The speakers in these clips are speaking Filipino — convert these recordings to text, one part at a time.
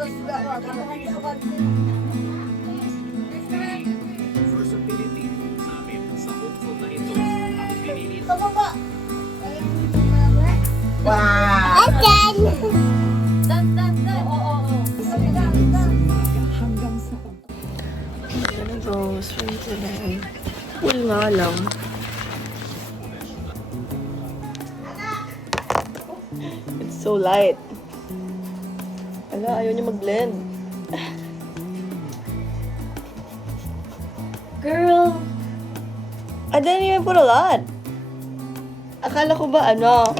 First ability, sabi sa hopeful na ito, ang pinilit. Wow! Gonna go swim today. Pool nga lang. It's so light. Ala, ayaw niya mag-blend. Girl! I didn't even put a lot. Akala ko ba ano?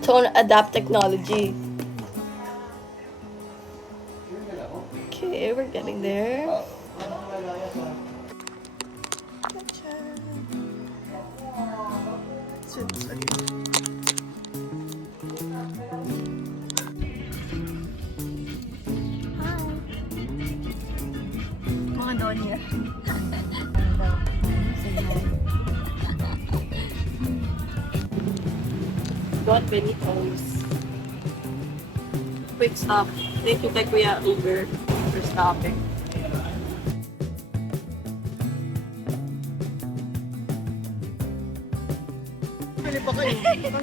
Tone adapt technology. Okay, we're getting there. Mga donya. Got Benito's. Quick stop. Thank you kay Kuya Uber for stopping.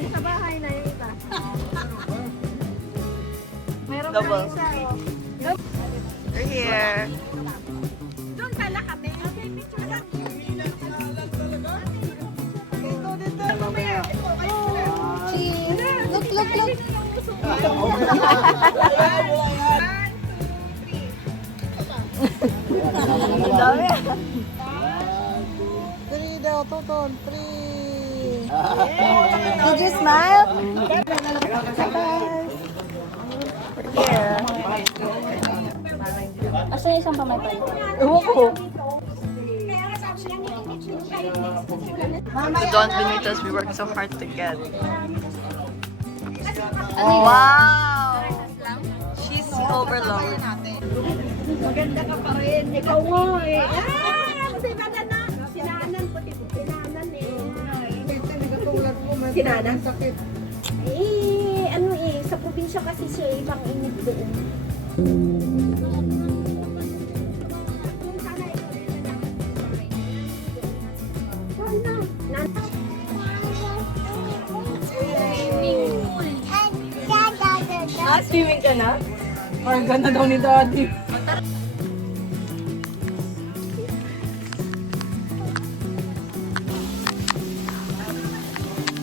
Sa bahay na yung iba. Meron pa Double. isa. We're here. Doon pala kami. Okay, picture lang. Dito, dito. Cheese. Look, look, look. Ang dami. Three daw, Toton. Three. Did you smile? We're here. Asa yung isang pamaypay? Ewan ko. The Don Benito's we worked so hard to get. Wow! Cheese overload. Maganda ka pa rin. Ikaw mo eh. Si Madana. Sinanan po. Sinanan eh. Sinanan? Sakit. Eh, ano eh. Sa probinsya kasi siya eh. Pang init doon. Swimming ka na? Or ganda daw ni Daddy.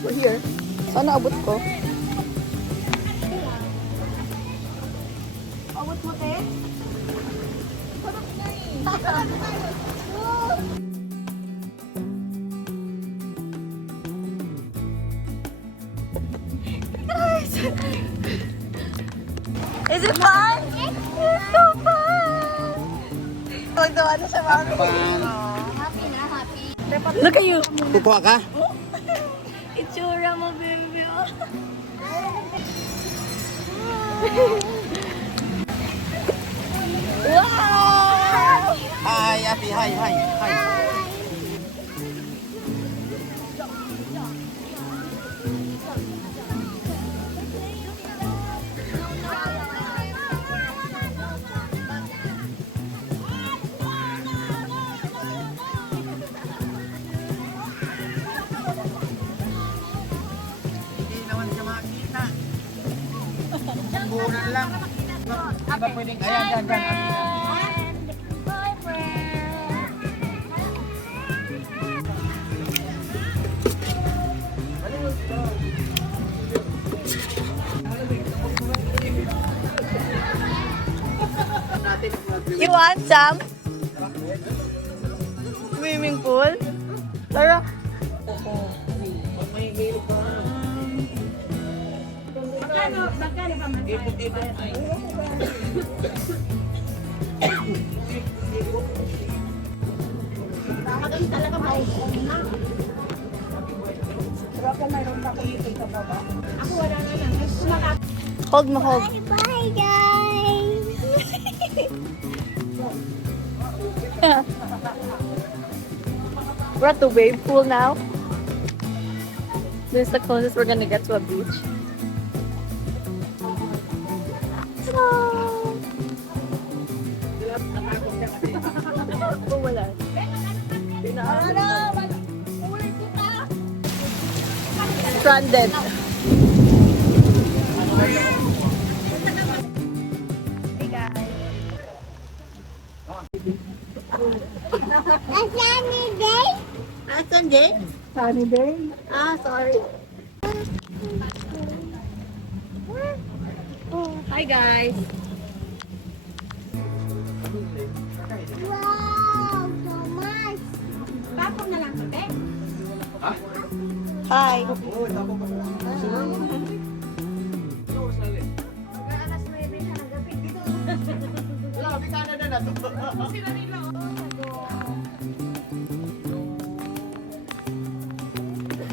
We're here. Sana abot ko. Awat mo, te? Sarap na eh. Is it fun? It's so fun! Magdawa na siya, mami. Happy na, happy. Look at you! Kukuha ka? Itsura mo, baby. Wow! Hi, Ate. Hi, hi, hi. Hindi naman siya makikita. Buunan lang. Ba pwedeng ayan, dyan. You want some? Swimming pool? Tara. Magkano ba man? Bakit talaga maupo na? Pero ako mayroon pa kung dito sa baba. Ako wala na lang. Hold mo, hold. Bye guys! We're at the wave pool now. This is the closest we're gonna get to a beach. Hello. Oh, wala. Stranded. Hey guys. Sunday? Sunny day. Ah, sorry. Hi guys. Wow, so much. Tapos na lang sa bed. Hi. Alas 9 na ng gabi dito.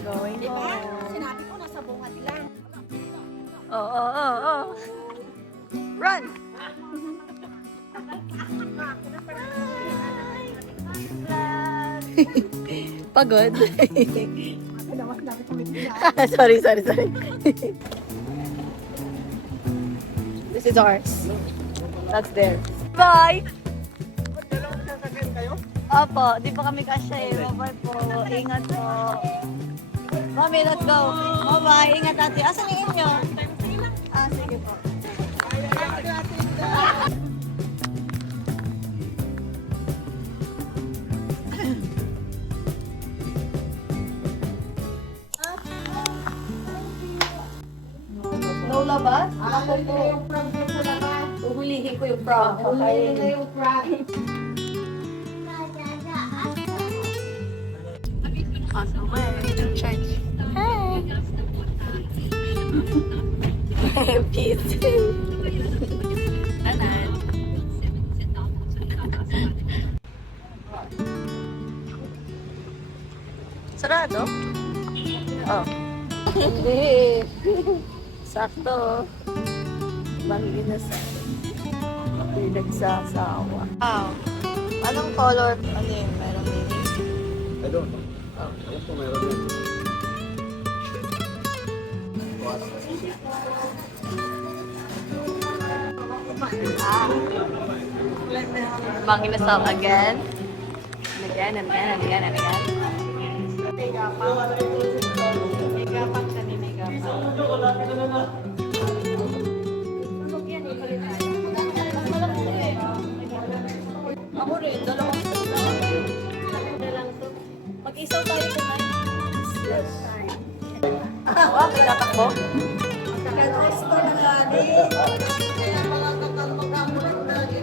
Going home. Sinabi ko nasa bungad lang. Oh. Run! Pagod. sorry. This is ours. That's theirs. Bye! Opo, di pa kami kasya eh. Bye-bye po. Ingat po. Mami, let's go. Bye-bye. Ingat ate. Asan yung inyo? Ah, sige po. No labas? Ako po. Uhulihin ko yung frog. Ulihin na yung frog. Awesome. Well, church. Hey. Peace. Sarado? Oh. Hindi. Sakto. Banginasa. Pinagsasawa. Wow. Anong color? Ano yun? Meron din. I don't know. Alam ko meron yan. Banginasa again. And again. Megapak siya ni Megapak. Ako rin, dalawang mag-isaw tayo tonight. Yes. Wow, may tatakbo? Gusto na gani. Kaya mga kakalmag-amulan lagi.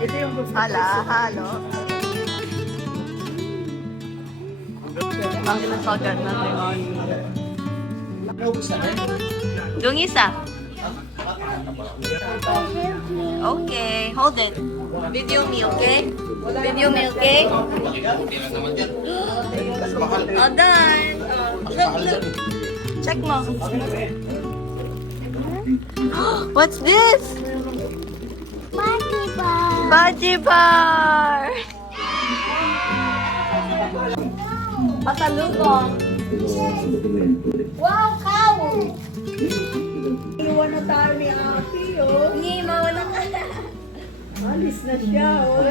Ito yung gusto. Halo. Ang ginasagan natin on. Yung isa. Okay, hold it. Video me, okay? Video me, okay? All done. Look. Check mo. What's this? Money bar. Baji bar. Pasalubong. Wow, cow. Iwan na tayo ni Ate, oh. Ni, mawala ka. Alis na siya, oh.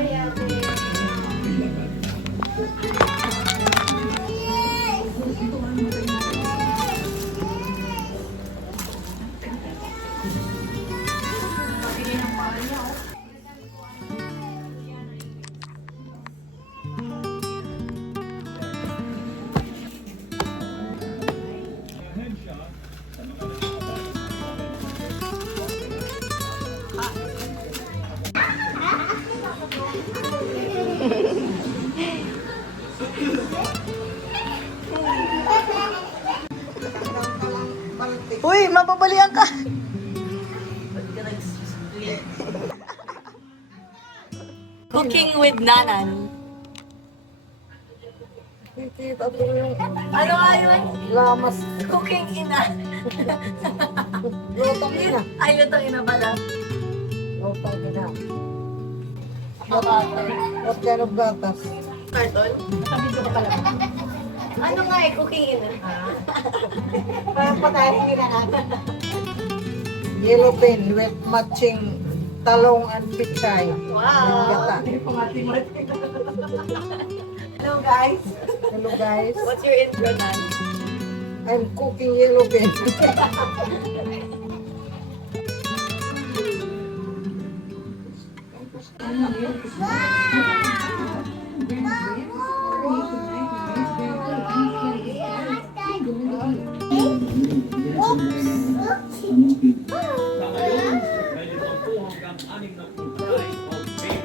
Uy, mapapalian ka. Cooking with Nanan. Kikita ko yung Ano nga yun? lamas. Cooking ina. Lotong ina. Ay, lutong ina pala. Lotong ina. Bakit? What kind of gatas? Carton? Nakabidyo ka pala. Ano nga eh, cooking ina? Parang patayin nila natin. Yellow pen with matching talong and pichay. Wow! Gata. Hello guys! Hello guys. What's your intro, Nan? I'm cooking yellow bean.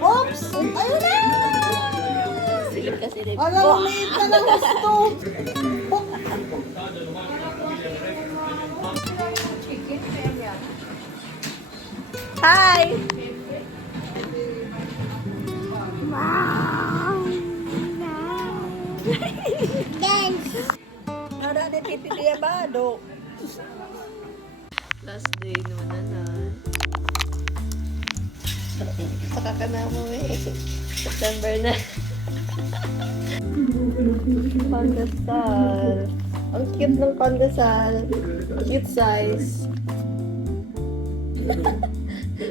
Oops! Ayun na! Silip ka, silip. Alam, liit na lang gusto. Hi! Dance. Nada ni Titi Diabado. Last day naman na. Saka ka na mo eh. September na. Pandesal. Ang cute ng pandesal. Cute size.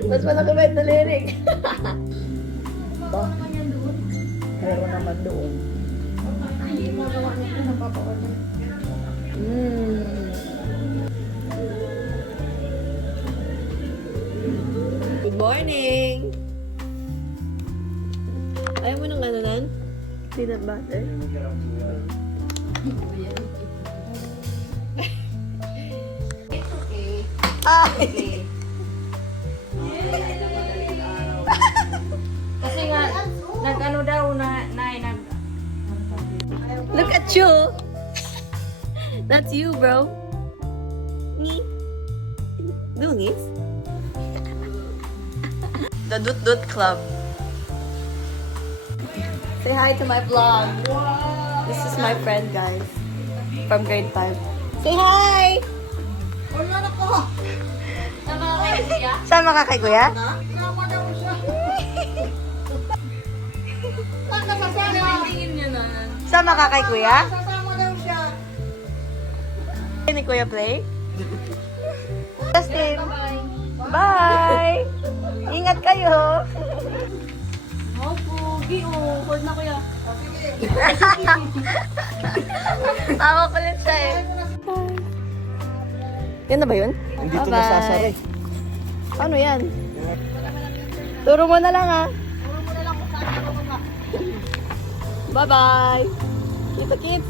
Mas malaki ba yung lirik? Meron naman doon. Good morning! Ayaw mo ng ano nan? Peanut butter? Ay! Kasi nga, nag-ano daw na nag... Look at you! That's you, bro. Me. Doing it. The Dut Dut Club. Say hi to my vlog. This is my friend, guys. From grade 5. Say hi! Sama ka kay kuya? Sama ka kay kuya? Ni Kuya Play? Justin! Bye! Ingat kayo! Oh, pogi. Oh, hold na kuya. Tawa ko ulit siya eh. Yan na ba yun? Hindi ito Bye-bye. nasasara. Ano yan? Turo mo na lang ha. Bye-bye! Kita kids!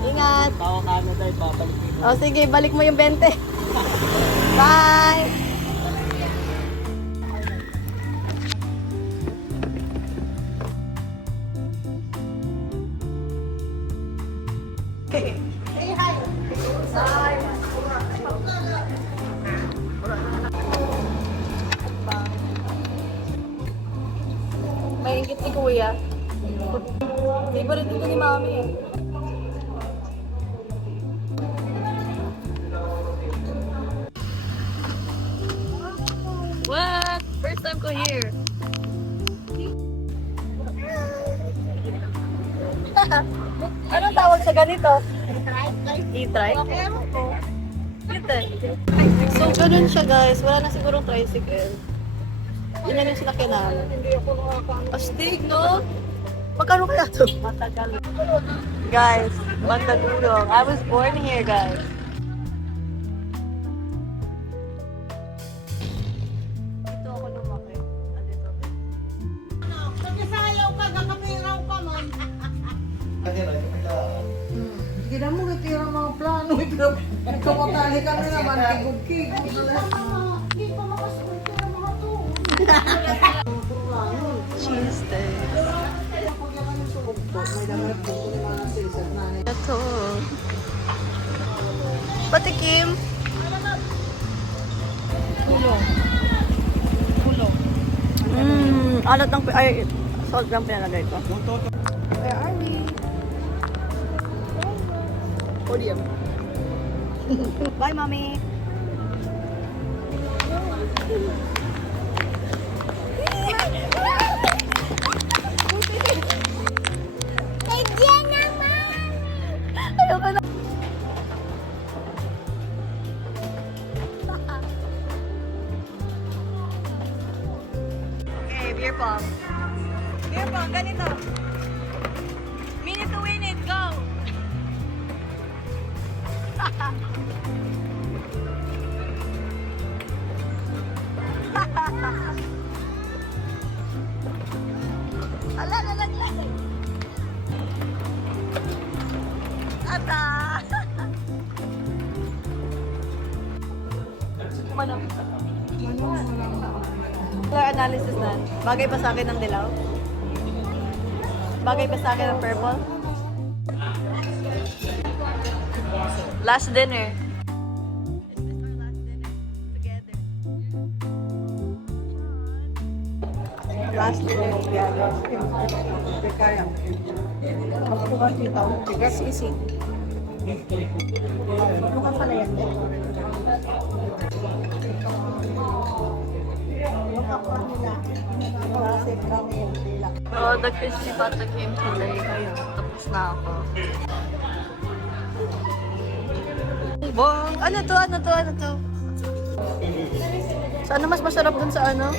Ingat! Tawa ka na tayo, babalik dito. O sige, balik mo yung 20. Bye! May ingit ni Kuya. Hindi pa rin dito ni Mami eh. What? First time ko here. Anong tawag sa ganito? E-trike? Cute eh. So, ganun siya guys. Wala na sigurong tricycle. Yun na yung sinakyan namin. Astig, no? Magkano kaya ito? Guys, Mandaluyong. I was born here, guys. Dito ako lumaki. Andito. Hindi mo kitira mga plano. Nagkamatali kami naman. Kigog-kigog. Cheese steak. Ito. Patikim. Tulong. Tulong. Alat ng... Ay, salt lang pinalagay ko. Where are we? Podium. Bye, Mommy. Diyan naman. Ayoko na. Beer pong. Beer pong, ganito. Minute to win it, go! Ala, lalaglag! Ata! Manok. Color analysis na. Bagay ba sa akin ng dilaw? Bagay ba sa akin ng purple? Last dinner. Last dinner together. Kaya. Ako kasi tao. Sisi. Mukha pala yan. Oh, the crispy pata came today. Tapos na ako. Bong! Ano to? Ano to? Ano to? So, ano mas masarap dun sa ano?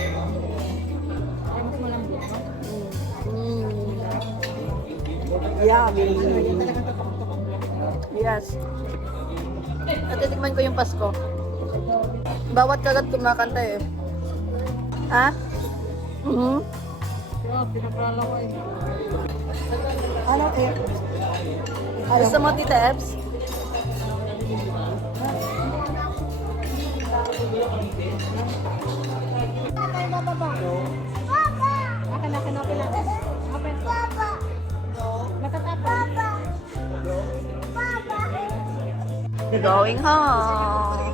Yummy! Yes. Natitikman ko yung Pasko. Bawat kagat kumakanta eh. Ha? Ano eh? Gusto mo, Tita Ebs? Akan open natin. Open. Matatapon. Going home.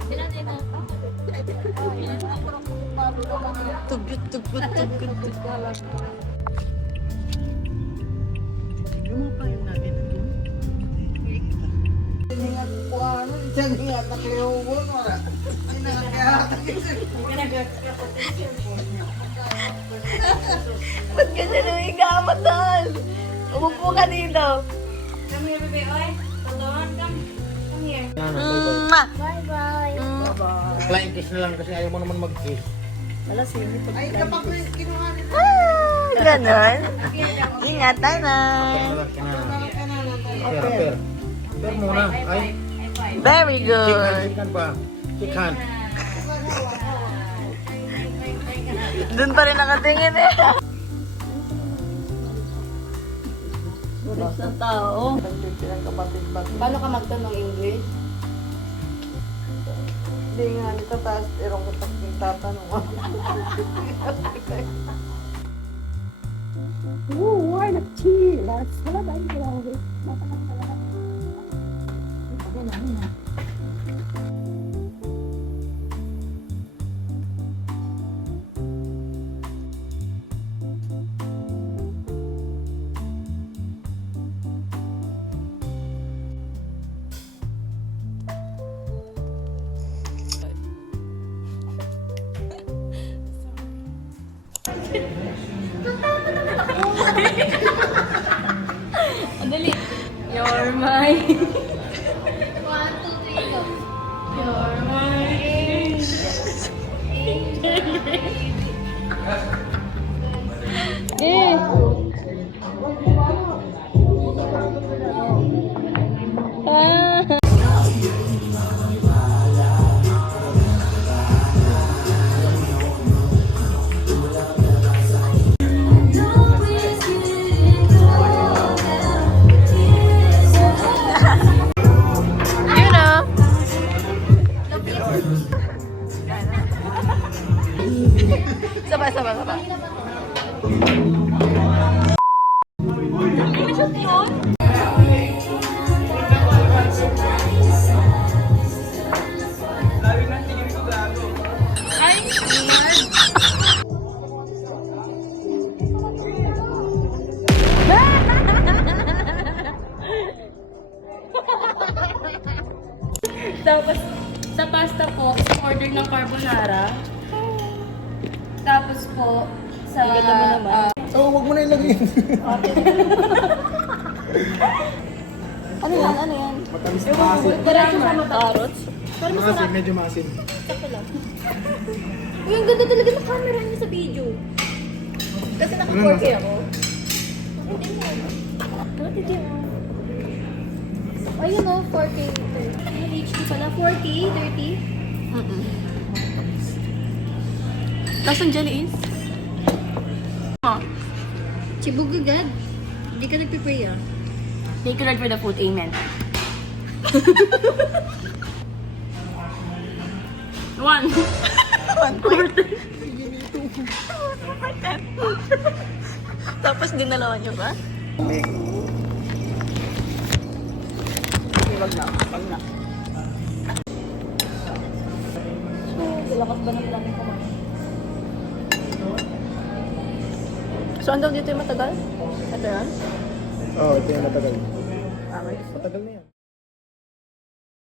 Tugut, tugut, tugut, tugut. Ingat po ano. Diyan ingat. Naklihubon. Ba't ka siya namigamat doon? Umupo ka dito. Come here, baby. Oy. Hold on. Come here. Mwah! Bye-bye. Flying kiss na lang kasi ayaw mo naman mag-kiss. Ay, kapag kinuha nila. Ah, ganon. Ingat, Tanay. Per muna. Ay, Very good. chicken pa. Chicken. Doon pa rin nakatingin eh. Bulis ng tao. Paano ka magtanong English? Hindi nga nito. Tapos erong ko tatanong. Why not cheers? Wala ba yung grabe? Andali. You're mine. 1, 2, 3, go. You're mine. You know. Sabay, sabay, sabay. Tapos, sa pasta po, order ng carbonara. Tapos po, sa... So, wag mo na ilagay yun. Ano yan? Ano yan? Matamis na maasim. Diretso sa mata. Carrots? Maasim, medyo maasim. Uy, ang ganda talaga ng camera niya sa video. Kasi Ano naka-4K nasa? ako. Ayun o, 4K. HD pala, 4K, 30. Tapos ang jelly is? Chibog agad. Hindi ka nagpipray ah. Thank you Lord for the food. Amen. One. Tapos dinalawan niyo ba? Hindi. Wag na. So, lakas ba ng langit kumain? So, ang daw dito yung matagal? Ito yan? Oo, ito yung matagal. Okay. Matagal na yan.